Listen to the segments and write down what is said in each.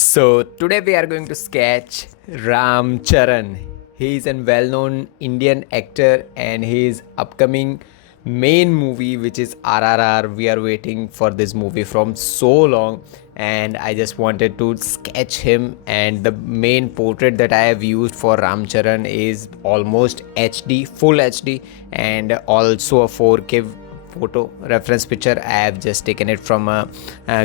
So today we are going to sketch Ram Charan. He is a well-known Indian actor and his upcoming main movie, which is RRR. We are waiting for this movie from so long, and I just wanted to sketch him. And the main portrait that I have used for Ram Charan is almost HD, full HD, and also a 4K photo reference picture. I have just taken it from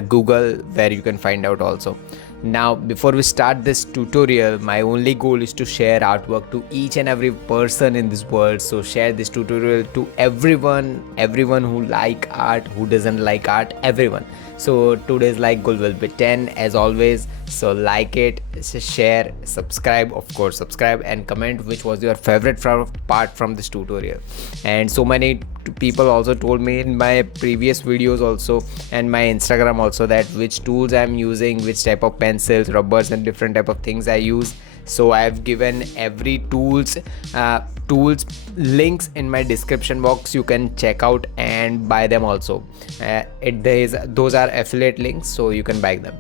Google, where you can find out also. Now before we start this tutorial, my only goal is to share artwork to each and every person in this world. So share this tutorial to everyone who like art, who doesn't like art, everyone. So today's like goal will be 10 as always. So like it, share, subscribe, of course subscribe, and comment which was your favorite part from this tutorial. And so many people also told me in my previous videos also and my Instagram also that which tools I'm using, which type of pencils, rubbers and different type of things I use. So I have given every tools links in my description box. You can check out and buy them also. Those are affiliate links, so you can buy them.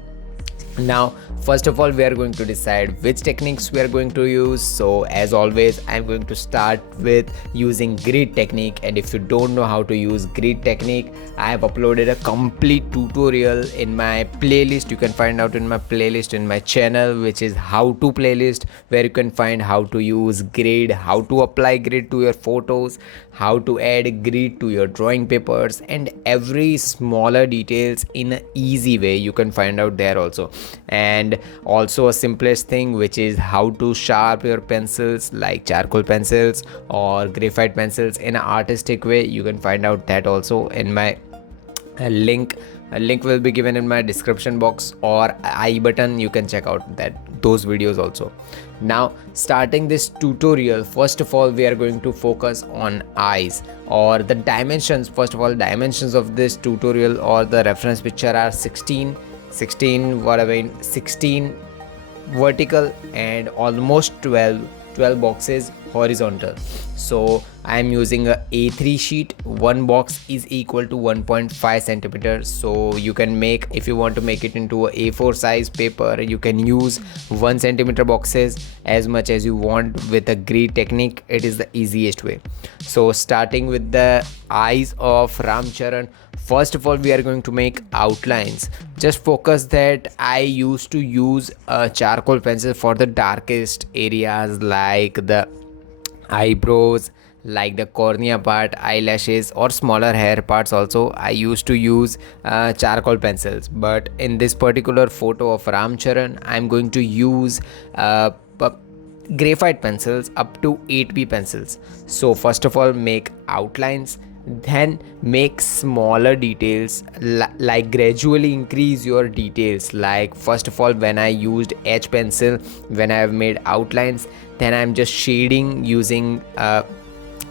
Now first of all, we are going to decide which techniques we are going to use. So as always, I'm going to start with using grid technique. And if you don't know how to use grid technique, I have uploaded a complete tutorial in my playlist. You can find out in my playlist in my channel, which is how to playlist, where you can find how to use grid, how to apply grid to your photos, how to add grid to your drawing papers, and every smaller details in an easy way you can find out there also. And also a simplest thing, which is how to sharp your pencils like charcoal pencils or graphite pencils in an artistic way. You can find out that also in my link. A link will be given in my description box or I button. You can check out those videos also. Now starting this tutorial, first of all we are going to focus on eyes or the dimensions. First of all, dimensions of this tutorial or the reference picture are 16 vertical and almost 12 boxes horizontal. So I am using a A3 sheet. One box is equal to 1.5 centimeters. So you can make, if you want to make it into a A4 size paper, you can use 1 centimeter boxes as much as you want. With a grid technique, it is the easiest way. So starting with the eyes of Ram Charan, first of all we are going to make outlines. Just focus that I used to use a charcoal pencil for the darkest areas like the eyebrows, like the cornea part, eyelashes or smaller hair parts also. I used to use charcoal pencils, but in this particular photo of Ram Charan, I'm going to use graphite pencils up to 8B pencils. So first of all make outlines, then make smaller details, like gradually increase your details. Like first of all, when I used H pencil, when I have made outlines, then I'm just shading using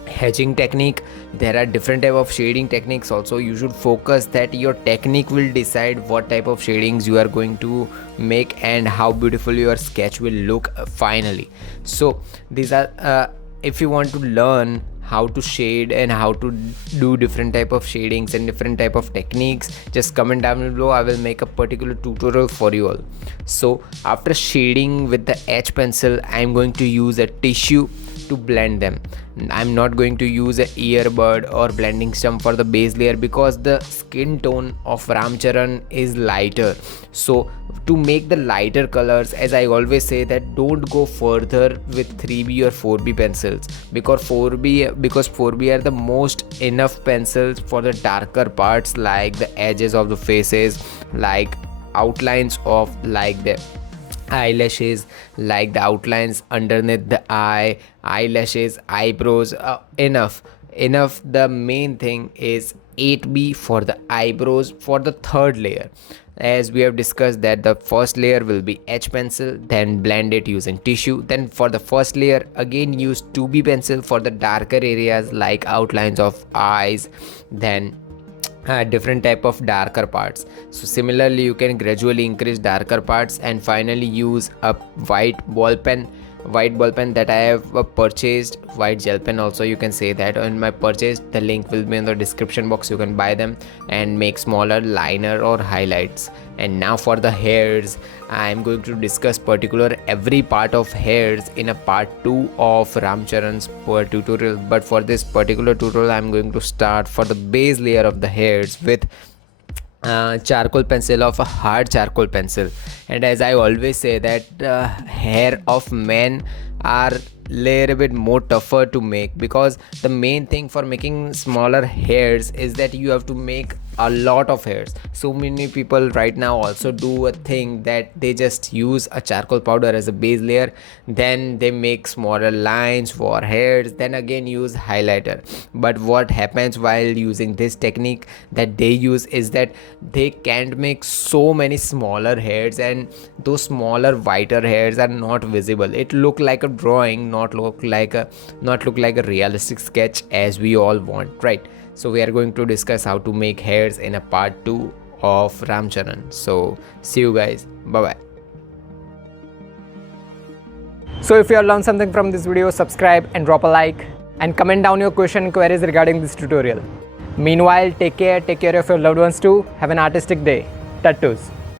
hedging technique. There are different type of shading techniques also. You should focus that your technique will decide what type of shadings you are going to make and how beautiful your sketch will look finally. So these are if you want to learn how to shade and how to do different type of shadings and different type of techniques, just comment down below. I will make a particular tutorial for you all. So after shading with the H pencil, I am going to use a tissue to blend them. I'm not going to use a earbud or blending stump for the base layer because the skin tone of Ram Charan is lighter. So to make the lighter colors, as I always say, that don't go further with 3B or 4B pencils, because 4B are the most enough pencils for the darker parts like the edges of the faces, like outlines of like the eyelashes, like the outlines underneath the eye, eyelashes, eyebrows. Enough. The main thing is 8B for the eyebrows for the third layer. As we have discussed that the first layer will be H pencil, then blend it using tissue. Then for the first layer again use 2B pencil for the darker areas like outlines of eyes, then different type of darker parts. So similarly you can gradually increase darker parts and finally use a white ball pen white ball pen that I have purchased, white gel pen also you can say that in my purchase. The link will be in the description box. You can buy them and make smaller liner or highlights. And now for the hairs, I am going to discuss particular every part of hairs in a part 2 of Ram Charan's tutorial. But for this particular tutorial I am going to start for the base layer of the hairs with charcoal pencil of a hard charcoal pencil. And as I always say that hair of men are little bit more tougher to make, because the main thing for making smaller hairs is that you have to make a lot of hairs. So many people right now also do a thing that they just use a charcoal powder as a base layer, then they make smaller lines for hairs, then again use highlighter. But what happens while using this technique that they use is that they can't make so many smaller hairs, and those smaller whiter hairs are not visible. It look like a drawing, not look like a realistic sketch as we all want, right? So we are going to discuss how to make hairs in a part 2 of Ram Charan. So see you guys, bye bye. So if you have learned something from this video, subscribe and drop a like and comment down your question and queries regarding this tutorial. Meanwhile, take care of your loved ones too. Have an artistic day. Tattoos.